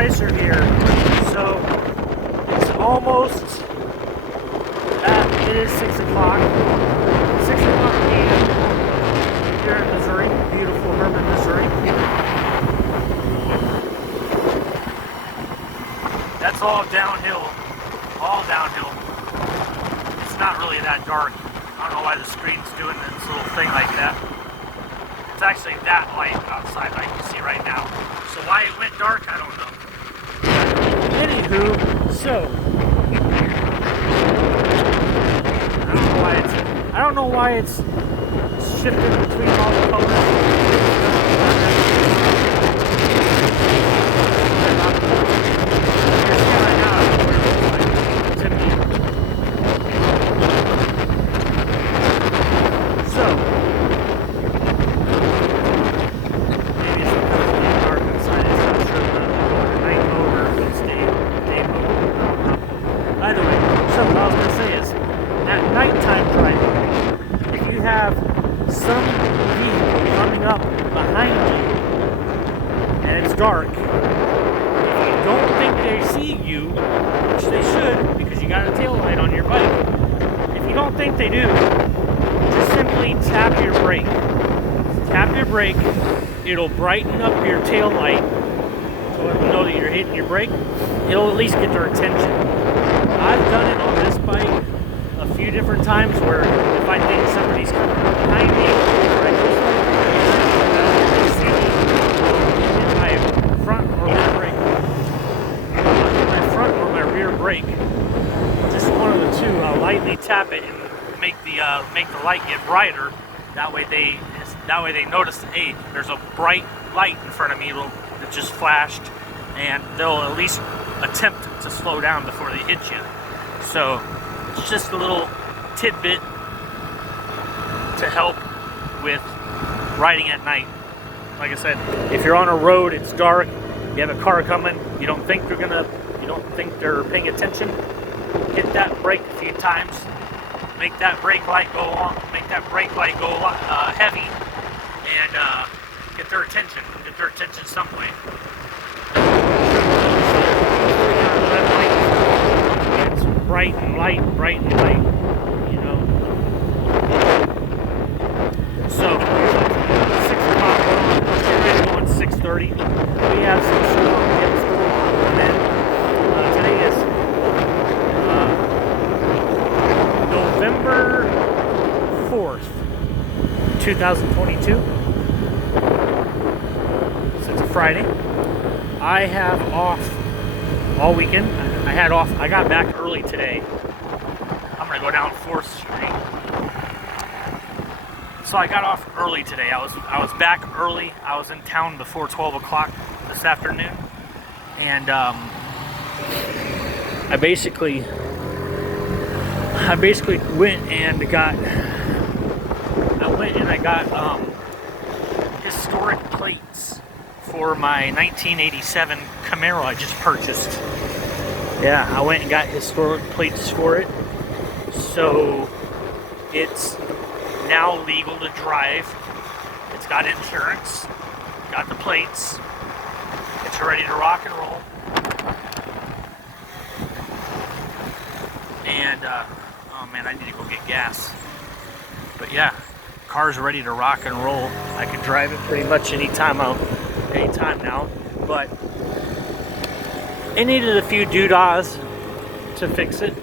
price are here. So it's almost it is 6 o'clock. 6 o'clock p.m. here in Missouri, beautiful Hermann, Missouri. That's all downhill. All downhill. It's not really that dark. I don't know why the screen's doing this little thing like that. It's actually that light outside like you see right now. So why it went dark, I don't know. Anywho, so I don't know why it's shifting between all the colors. Dark. If you don't think they see you, which they should, because you got a tail light on your bike, if you don't think they do, just simply tap your brake. Tap your brake, it'll brighten up your tail light to let them know that you're hitting your brake. It'll at least get their attention. I've done it on this bike a few different times where if I think somebody's coming behind me, or I just brake, just one of the two. I'll lightly tap it and make the light get brighter. That way they notice, hey, there's a bright light in front of me that just flashed, and they'll at least attempt to slow down before they hit you. So it's just a little tidbit to help with riding at night. Like I said, if you're on a road, it's dark, you have a car coming, you don't think they're paying attention, hit that brake a few times, make that brake light go on, heavy, and get their attention some way. It's bright and light, you know. So 6 o'clock, we're ready to go on 6:30. We have some strong hits and then today is November 4th, 2022. So it's a Friday. I have off all weekend. I got back early today. I'm gonna go down 4th Street. So I got off early today. I was back early. I was in town before 12 o'clock this afternoon, and I basically went and I got historic plates for my 1987 Camaro I just purchased. Yeah, I went and got historic plates for it, so it's now legal to drive. It's got insurance, got the plates, it's ready to rock and roll. And oh man, I need to go get gas. But yeah, car's ready to rock and roll. I can drive it pretty much anytime now. But it needed a few doodahs to fix it.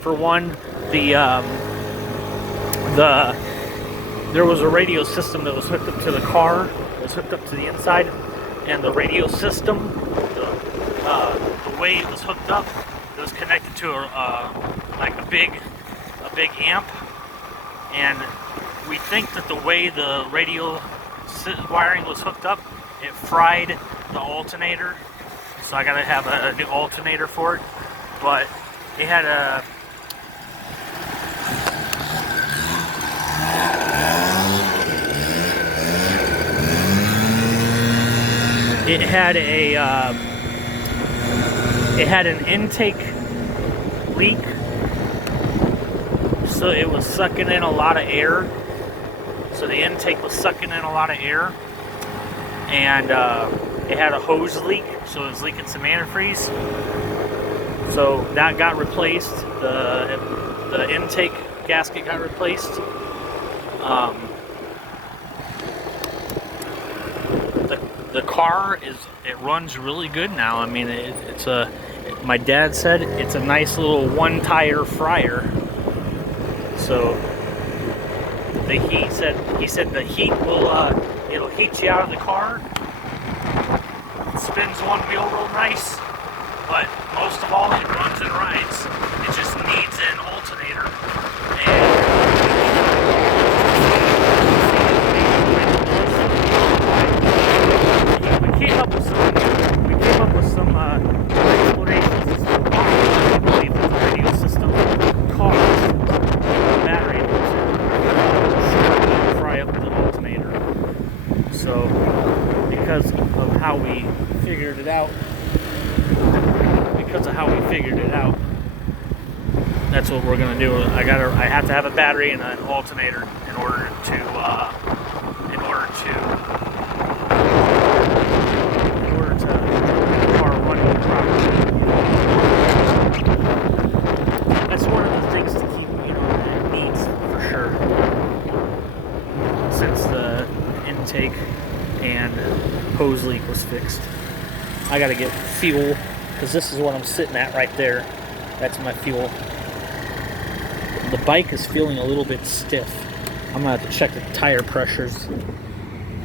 For one, there was a radio system that was hooked up to the car. It was hooked up to the inside, and the radio system, the way it was hooked up, it was connected to a big amp, and we think that the way the radio wiring was hooked up, it fried the alternator. So I gotta have a new alternator for it, but it had a it had an intake leak, so it was sucking in a lot of air. So the intake was sucking in a lot of air, and it had a hose leak, so it was leaking some antifreeze. So that got replaced. The intake gasket got replaced. The car it runs really good now. I mean, my dad said it's a nice little one tire fryer. So he said the heat will it'll heat you out of the car. It spins one wheel real nice, but most of all it runs and rides. It just needs an alternator. We came up with some explanations. I believe that the radio system caused the battery to fry up the alternator. So, because of how we figured it out, that's what we're gonna do. I have to have a battery and an alternator in order to the car running properly. That's one of the things to keep, it needs for sure. Since the intake and hose leak was fixed, I gotta get fuel, because this is what I'm sitting at right there. That's my fuel. The bike is feeling a little bit stiff. I'm gonna have to check the tire pressures,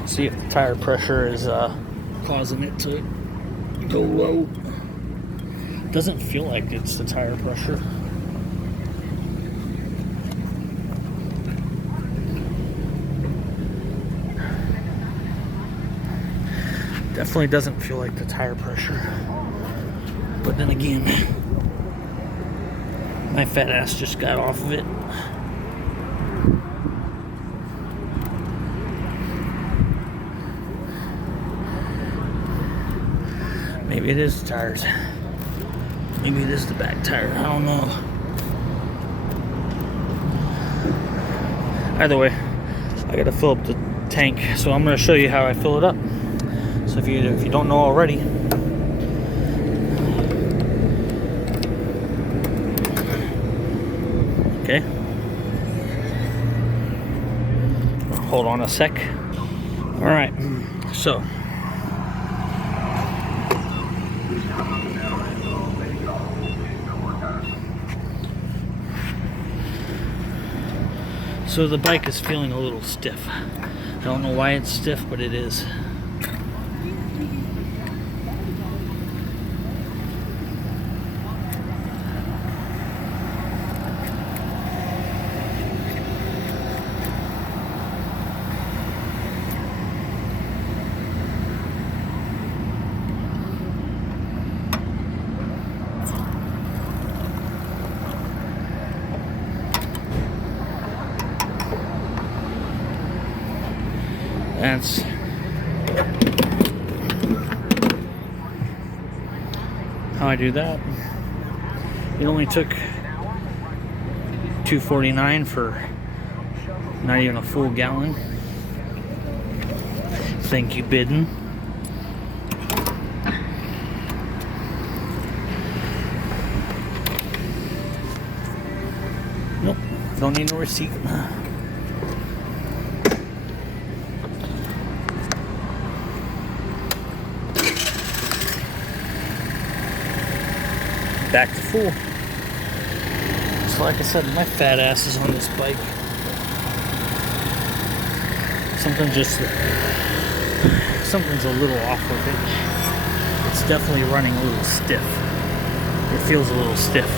see if the tire pressure is causing it to go low. Doesn't feel like it's the tire pressure. Definitely doesn't feel like the tire pressure. But then again, my fat ass just got off of it. Maybe it is the tires. Maybe it is the back tire. I don't know. Either way, I gotta fill up the tank. So I'm gonna show you how I fill it up. So if you don't know already, okay. Hold on a sec. All right. So. So the bike is feeling a little stiff. I don't know why it's stiff, but it is. That's how I do that. It only took $2.49 for not even a full gallon. Thank you, Bidden. Nope, don't need no receipt. Back to full. So like I said, my fat ass is on this bike. Something's a little off with it. It's definitely running a little stiff. It feels a little stiff.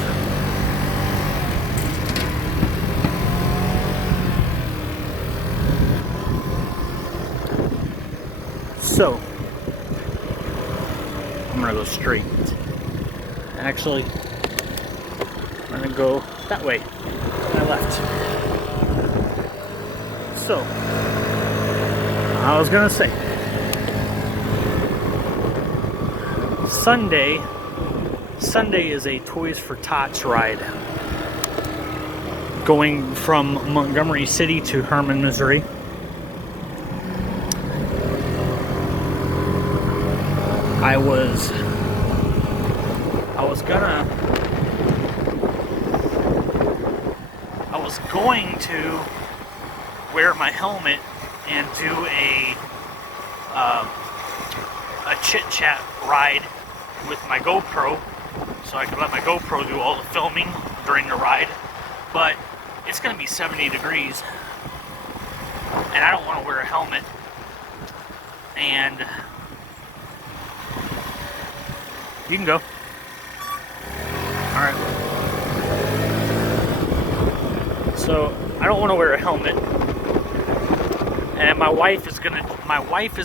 So I'm gonna go straight. Actually, I'm gonna go that way, my left. So, I was gonna say, Sunday is a Toys for Tots ride, going from Montgomery City to Hermann, Missouri. I was going to wear my helmet and do a chit-chat ride with my GoPro, so I could let my GoPro do all the filming during the ride, but it's going to be 70 degrees, and I don't want to wear a helmet, and you can go. Alright. So, I don't want to wear a helmet, and my wife is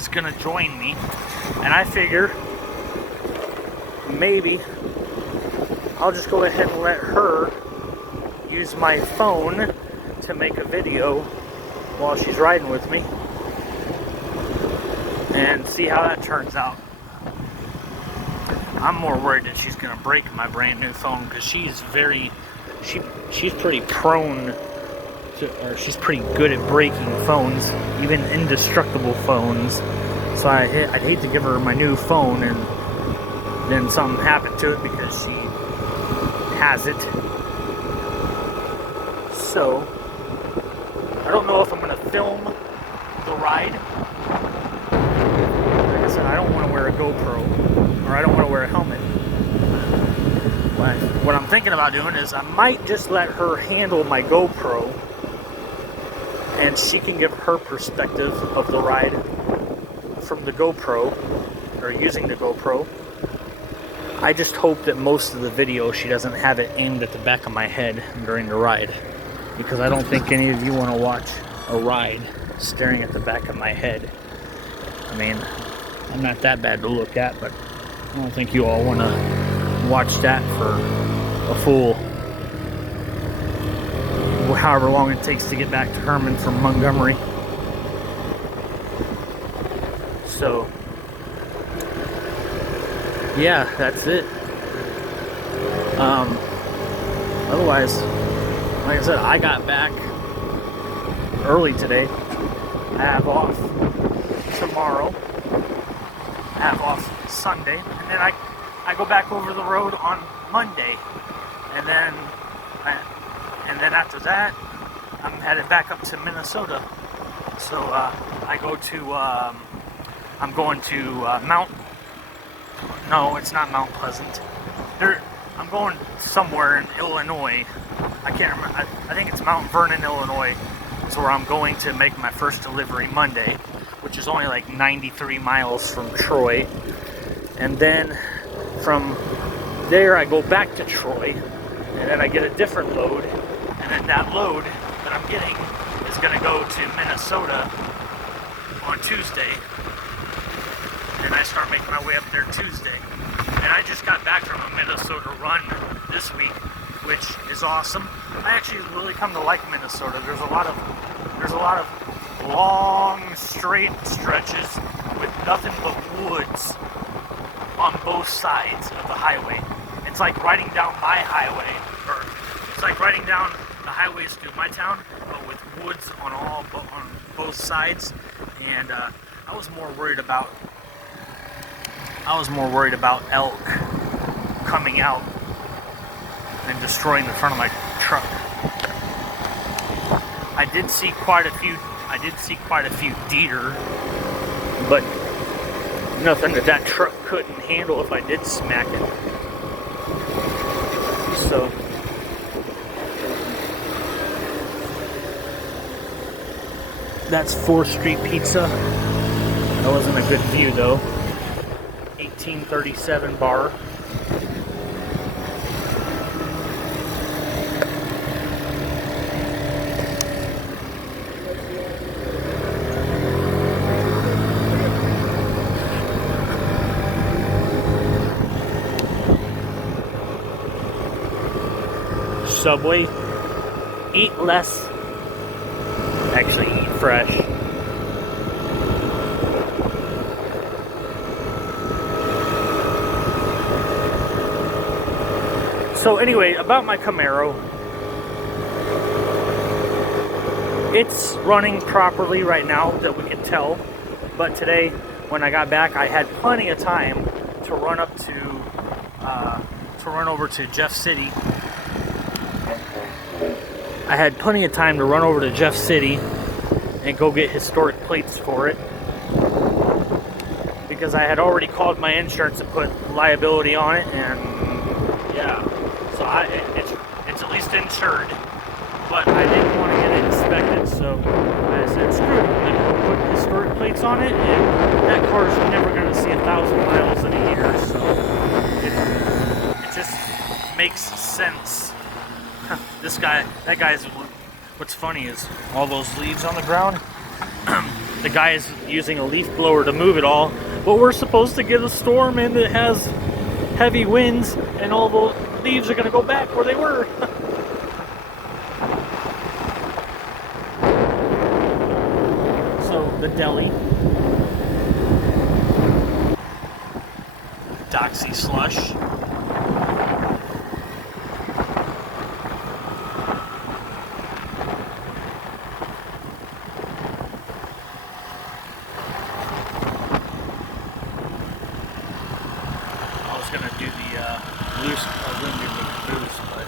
gonna join me, and I figure maybe I'll just go ahead and let her use my phone to make a video while she's riding with me and see how that turns out. I'm more worried that she's gonna break my brand new phone, because she's pretty prone to, or she's pretty good at breaking phones, even indestructible phones. So I'd hate to give her my new phone and then something happened to it because she has it. So I don't know if I'm gonna film the ride. Like I said, I don't want to wear a GoPro, or I don't want to wear a helmet. What I'm thinking about doing is I might just let her handle my GoPro, and she can give her perspective of the ride from the GoPro, or using the GoPro. I just hope that most of the video she doesn't have it aimed at the back of my head during the ride, because I don't think any of you want to watch a ride staring at the back of my head. I mean, I'm not that bad to look at, but I don't think you all want to watch that for a full however long it takes to get back to Hermann from Montgomery. So yeah, that's it. Otherwise, like I said, I got back early today. I have off tomorrow. I have off Sunday, and then I go back over the road on Monday, and then after that, I'm headed back up to Minnesota. So I go to I'm going to No, it's not Mount Pleasant. I'm going somewhere in Illinois. I can't remember. I think it's Mount Vernon, Illinois. Is where I'm going to make my first delivery Monday, which is only like 93 miles from Troy. And then from there, I go back to Troy, and then I get a different load. And then that load that I'm getting is going to go to Minnesota on Tuesday. And I start making my way up there Tuesday. And I just got back from a Minnesota run this week, which is awesome. I actually really come to like Minnesota. There's a lot of long, straight stretches with nothing but woods on both sides of the highway. It's like riding down my highway, or it's like riding down the highways through my town, but with woods on both sides. And I was more worried about elk coming out and destroying the front of my truck. I did see quite a few deer, but nothing that truck couldn't handle if I did smack it. So that's 4th Street Pizza. That wasn't a good view though. 1837 bar. Subway. Eat less. Actually, eat fresh. So anyway, about my Camaro, it's running properly right now that we can tell, but today when I got back I had plenty of time to run up to run over to Jeff City. I had plenty of time to run over to Jeff City and go get historic plates for it, because I had already called my insurance and put liability on it, and yeah, so it's at least insured. But I didn't want to get it inspected, so I said, screw it, I'm going to put historic plates on it, and that car's never going to see 1,000 miles in a year, so it just makes sense. That guy's, what's funny is all those leaves on the ground, the guy is using a leaf blower to move it all, but we're supposed to get a storm in that has heavy winds, and all the leaves are going to go back where they were. The deli, Doxy slush, I was gonna do the loose. I was gonna do the boost, but.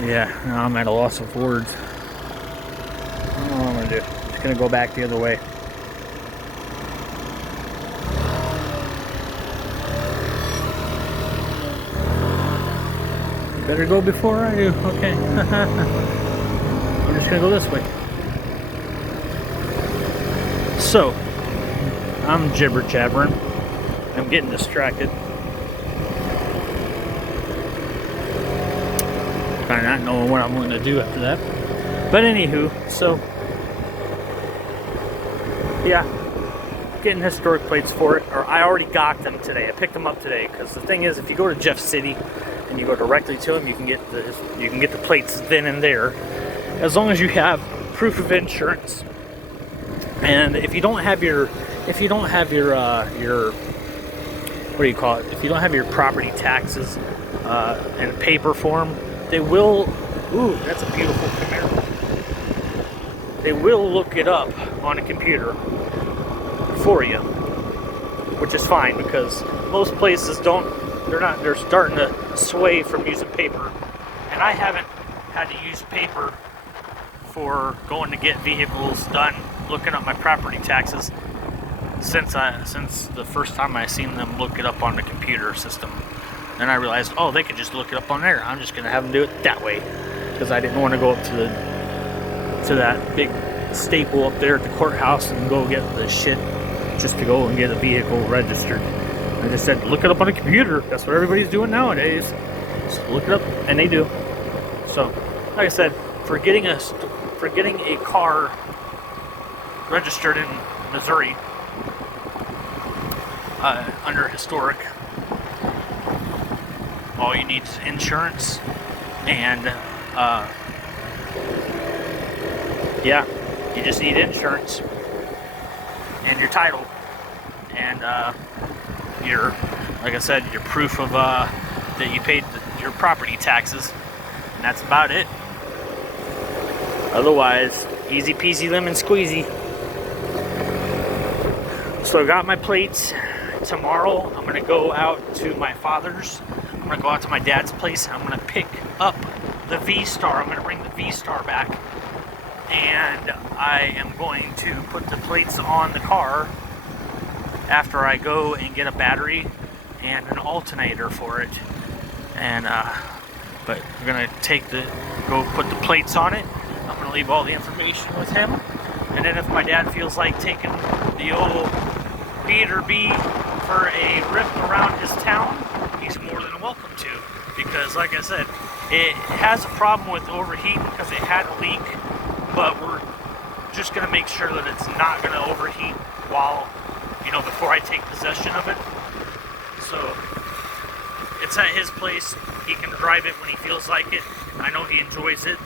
Yeah, now I'm at a loss of words. I don't know what I'm gonna do. I'm just gonna go back the other way. You better go before I do. Okay. I'm just gonna go this way. So, I'm jibber jabbering. I'm getting distracted. Kind of not knowing what I'm going to do after that. But anywho, so yeah, getting historic plates for it, or I already got them today. I picked them up today, because the thing is, if you go to Jeff City and you go directly to them, you can get the plates then and there, as long as you have proof of insurance. And if you don't have your what do you call it? If you don't have your property taxes in paper form, they will, ooh, that's a beautiful Camaro. They will look it up on a computer for you, which is fine, because most places they're starting to sway from using paper. And I haven't had to use paper for going to get vehicles done, looking up my property taxes, since the first time I seen them look it up on the computer system. Then I realized, oh, they could just look it up on there. I'm just gonna have them do it that way, because I didn't want to go up to that big staple up there at the courthouse and go get the shit just to go and get a vehicle registered. I just said, look it up on a computer. That's what everybody's doing nowadays. Just look it up, and they do. So, like I said, for getting a car registered in Missouri under historic, all you need is insurance, and yeah, you just need insurance and your title and your, like I said, your proof of that you paid your property taxes, and that's about it. Otherwise, easy peasy lemon squeezy. So I got my plates. Tomorrow I'm gonna go out to my father's. I'm gonna go out to my dad's place. I'm gonna pick up the V-Star. I'm gonna bring the V-Star back, and I am going to put the plates on the car after I go and get a battery and an alternator for it. And but we're gonna go put the plates on it. I'm gonna leave all the information with him, and then if my dad feels like taking the old Peter B for a rip around his town, he's more than welcome to, because like I said, it has a problem with overheating because it had a leak, but we're just going to make sure that it's not going to overheat while, before I take possession of it. So it's at his place. He can drive it when he feels like it. I know he enjoys it.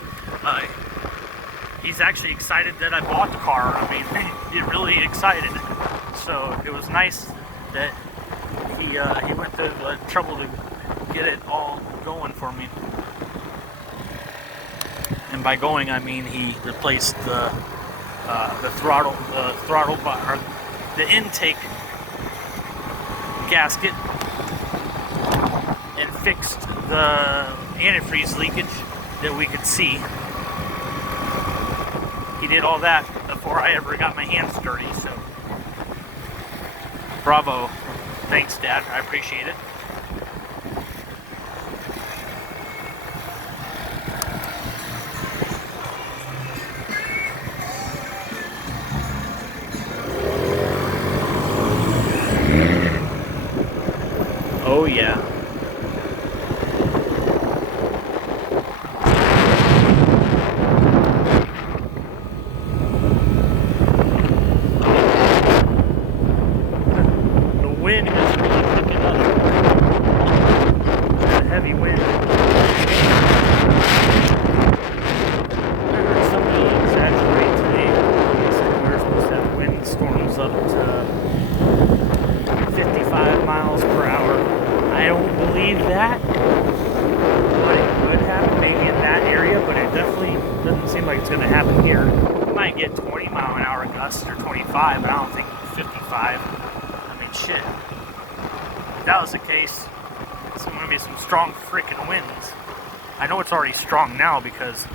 He's actually excited that I bought the car. I mean, he's really excited. So it was nice that he went to the trouble to get it all going for me. And by going, I mean he replaced the throttle bar, or the intake gasket, and fixed the antifreeze leakage that we could see. He did all that before I ever got my hands dirty, so bravo. Thanks, Dad. I appreciate it. Oh yeah. The wind is really picking up. That heavy wind. I heard somebody exaggerate today. They said we're supposed to have windstorms up to 55 miles per hour. I don't believe that, but it could happen maybe in that area, but it definitely doesn't seem like it's going to happen here. We might get 20 mile an hour gusts or 25, but I don't think 55. I mean, shit. If that was the case, it's going to be some strong freaking winds. I know it's already strong now because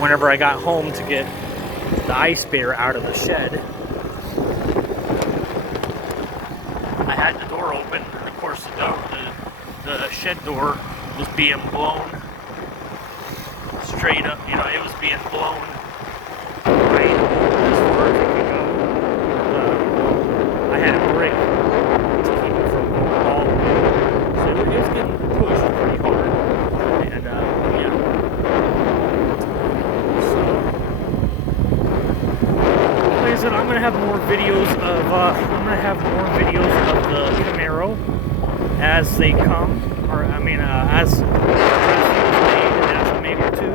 whenever I got home to get the icebear out of the shed, I had the door open, and of course the shed door was being blown straight up. You know, it was being blown right as far as it could go. I had a brick to keep it from going all the way. So it was getting pushed pretty hard. And yeah. So like I said, I'm gonna have more videos of the Camaro as they come, or I mean as maybe two.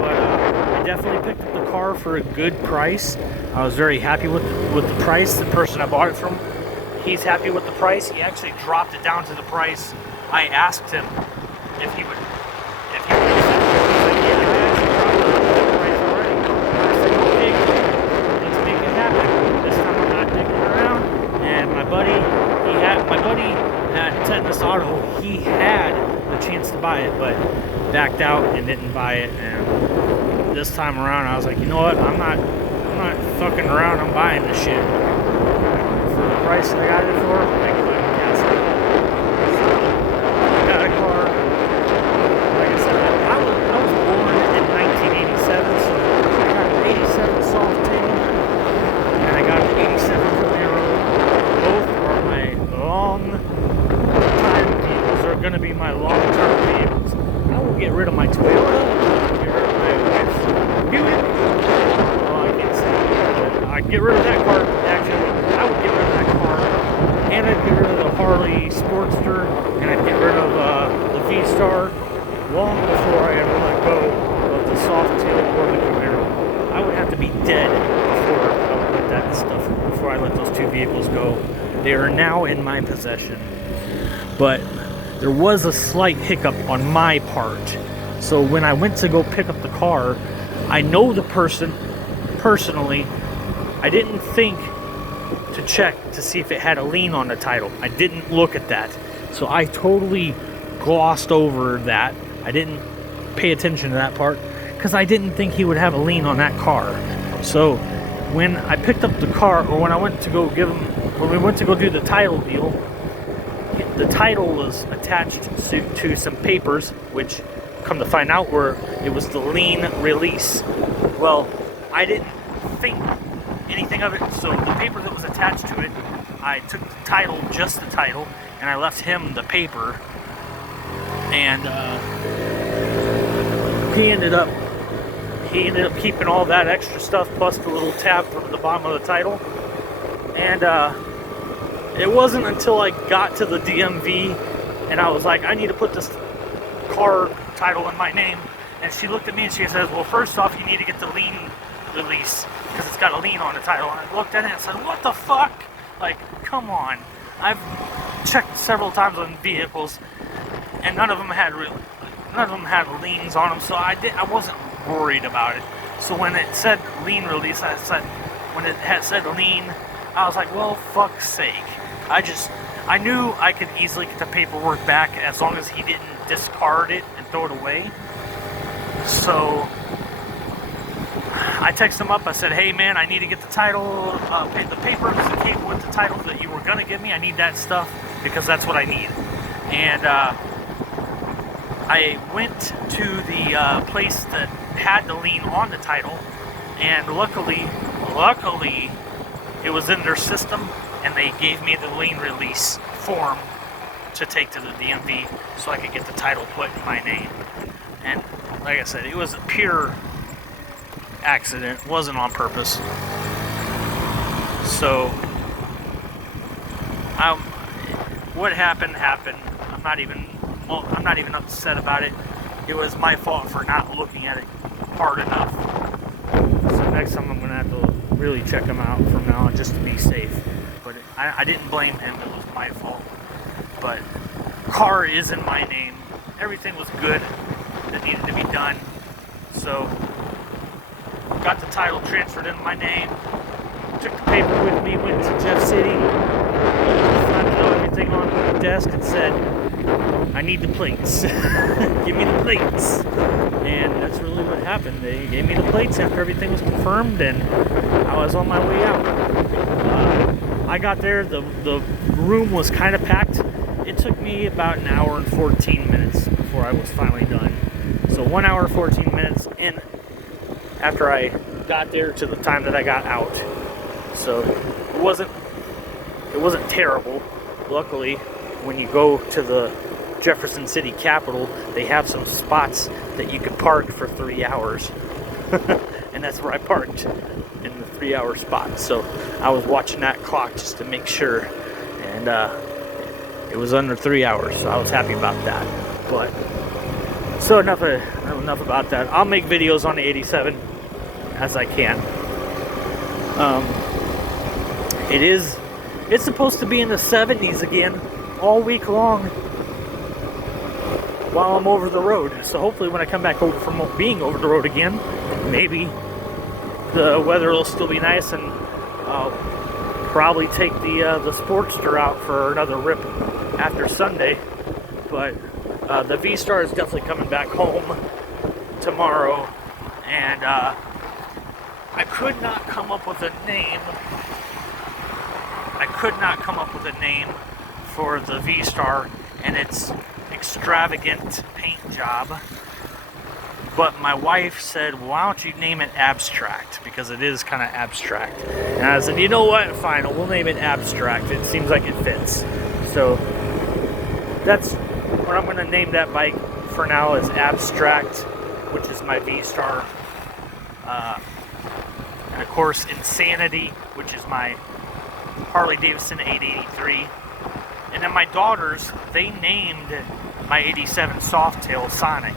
But I definitely picked up the car for a good price. I was very happy with the price. The person I bought it from, he's happy with the price. He actually dropped it down to the price I asked him if he would. He's like, yeah, I actually dropped it down to the price already. I said, okay, let's make it happen. This time I'm not dicking around. And my buddy at Tetanus Auto, he had a chance to buy it, but backed out and didn't buy it. And this time around, I was like, you know what? I'm not fucking around. I'm buying this shit for the price that I got it for. I couldn't cancel it. So I got a car. Like I said, I was born in 1987, so I got an 87 Softail and I got an 87 Camaro. Both are my long-time vehicles. They're going to be my long-term vehicles. I will get rid of my Toyota. Get rid of my wife's Buick. Well, I can't say that, but I'd get rid of that car. Actually, I would get rid of that car, and I'd get rid of the Harley Sportster, and I'd get rid of the V-Star long before I ever let go of the Softail or the Camaro. I would have to be dead before I would let that stuff, before I let those two vehicles go. They are now in my possession, but there was a slight hiccup on my part. So when I went to go pick up the car, I know the person personally. I didn't think to check to see if it had a lien on the title. I didn't look at that. So I totally glossed over that. I didn't pay attention to that part because I didn't think he would have a lien on that car. So when I picked up the car, or when I went to go give him, when we went to go do the title deal, the title was attached to some papers, which come to find out were it was the lien release. Well, I didn't think anything of it, so the paper that was attached to it, I took the title, just the title, and I left him the paper, and he ended up keeping all that extra stuff plus the little tab from the bottom of the title. And it wasn't until I got to the DMV and I was like, I need to put this car title in my name, and she looked at me and she says, well, first off, you need to get the lien release because it's got a lien on the title. And I looked at it and said, what the fuck? Like, come on. I've checked several times on vehicles. and none of them had liens on them, so I wasn't worried about it. So when it said lien release, when it had said lien, I was like, well, fuck's sake. I knew I could easily get the paperwork back as long as he didn't discard it and throw it away. So I texted him up. I said, hey man, I need to get the title, the papers that came with the title that you were gonna give me. I need that stuff because that's what I need. And I went to the place that had the lien on the title, and luckily it was in their system, and they gave me the lien release form to take to the DMV so I could get the title put in my name. And like I said, it was a pure accident, it wasn't on purpose. So what happened. I'm not even upset about it. It was my fault for not looking at it hard enough. So next time I'm gonna have to really check him out from now on just to be safe. But I didn't blame him, it was my fault. But car is in my name. Everything was good that needed to be done. So got the title transferred in my name. Took the paper with me, went to Jeff City, found everything on the desk and said, I need the plates. Give me the plates. And that's really what happened. They gave me the plates after everything was confirmed, and I was on my way out. I got there, the room was kind of packed. It took me about an hour and 14 minutes before I was finally done. So 1 hour 14 minutes in after I got there to the time that I got out. So it wasn't terrible. Luckily, when you go to the Jefferson City Capitol, they have some spots that you could park for 3 hours. And that's where I parked, in the 3-hour spot. So I was watching that clock just to make sure, and it was under 3 hours, so I was happy about that. But so enough about that. I'll make videos on the 87 as I can. It's supposed to be in the 70s again all week long while I'm over the road. So hopefully when I come back over from being over the road again, maybe the weather will still be nice, and I'll probably take the Sportster out for another rip after Sunday. But the V-Star is definitely coming back home tomorrow, and I could not come up with a name. For the V-Star and its extravagant paint job. But my wife said, why don't you name it Abstract? Because it is kind of abstract. And I said, you know what? Fine, we'll name it Abstract. It seems like it fits. So that's what I'm going to name that bike for now, is Abstract, which is my V-Star. And of course, Insanity, which is my Harley Davidson 883. And then my daughters, they named my 87 Softail Sonic.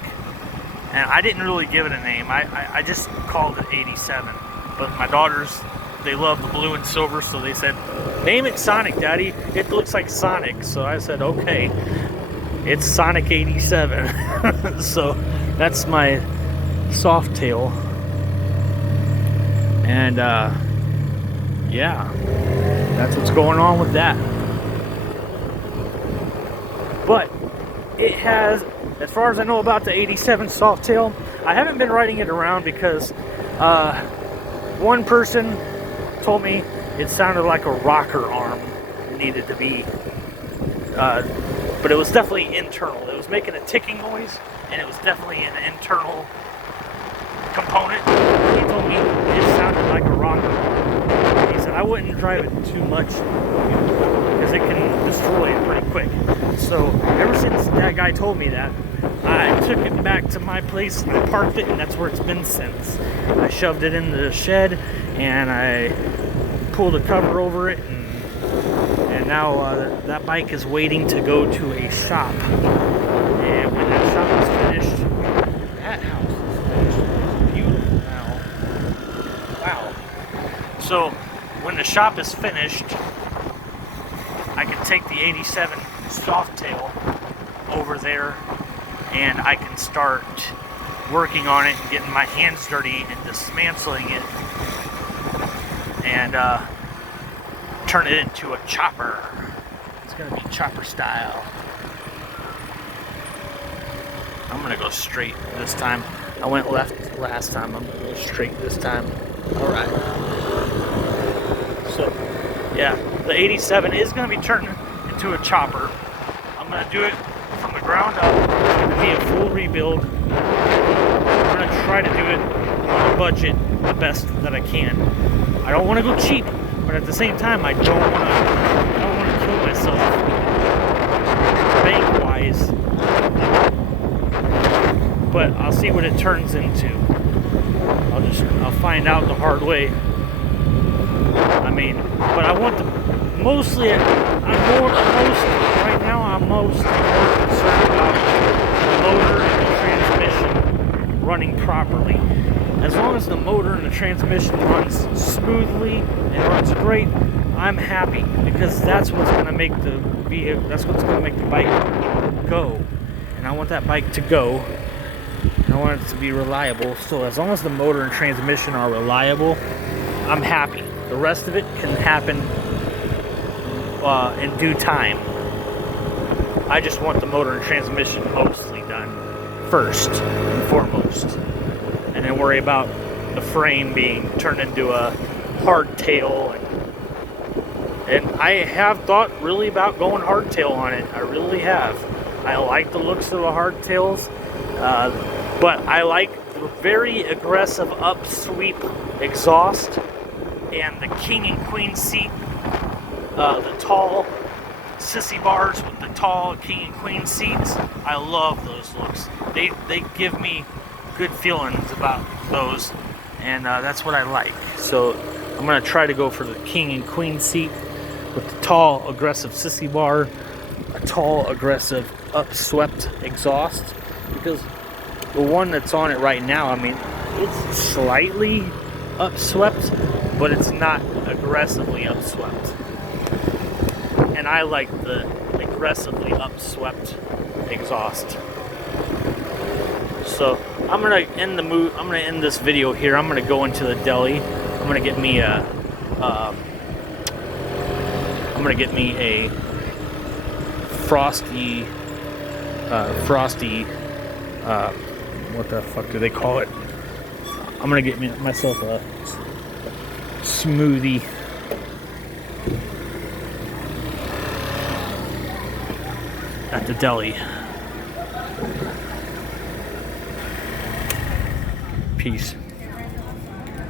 And I didn't really give it a name. I just called it 87. But my daughters, they love the blue and silver, so they said, name it Sonic, Daddy. It looks like Sonic. So I said, okay, it's Sonic 87. So that's my Softail. And yeah, that's what's going on with that. But it has, as far as I know about the 87 Softail, I haven't been riding it around because one person told me it sounded like a rocker arm needed to be, but it was definitely internal. It was making a ticking noise, and it was definitely an internal component. He told me it sounded like a rocker arm. He said I wouldn't drive it too much because it can destroy it pretty quick. So ever since that guy told me that, I took it back to my place and I parked it, and that's where it's been since. I shoved it in the shed and I pulled a cover over it, and now that bike is waiting to go to a shop. And when that shop is finished, that house is finished. It's beautiful now. Wow. So when the shop is finished, I can take the 87 Softail over there and I can start working on it and getting my hands dirty and dismantling it and turn it into a chopper. It's gonna be chopper style. I'm gonna go straight this time. I went left last time. I'm gonna go straight this time. All right. So, yeah, the 87 is gonna be turned into a chopper. I'm gonna do it from the ground up. It's gonna be a full rebuild. I'm gonna try to do it on a budget the best that I can. I don't want to go cheap, but at the same time, I don't want to kill myself bank-wise. But I'll see what it turns into. I'll find out the hard way. I mean, but I want to mostly. Right now I'm most concerned about the motor and the transmission running properly. As long as the motor and the transmission runs smoothly and runs great, I'm happy, because that's what's going to make the vehicle. That's what's going to make the bike go. And I want that bike to go. I want it to be reliable. So as long as the motor and transmission are reliable, I'm happy. The rest of it can happen in due time. I just want the motor and transmission mostly done first and foremost, and then worry about the frame being turned into a hardtail. And I have thought really about going hardtail on it. I really have. I like the looks of the hardtails. But I like the very aggressive upsweep exhaust and the king and queen seat, the tall sissy bars with the tall king and queen seats. I love those looks. They give me good feelings about those, and that's what I like. So I'm gonna try to go for the king and queen seat with the tall aggressive sissy bar, a tall aggressive upswept exhaust, because the one that's on it right now, I mean, it's slightly upswept, but it's not aggressively upswept. And I like the aggressively upswept exhaust. So I'm gonna end this video here. I'm gonna go into the deli. I'm gonna get me a frosty. What the fuck do they call it? I'm gonna get myself a smoothie. At the deli. Peace.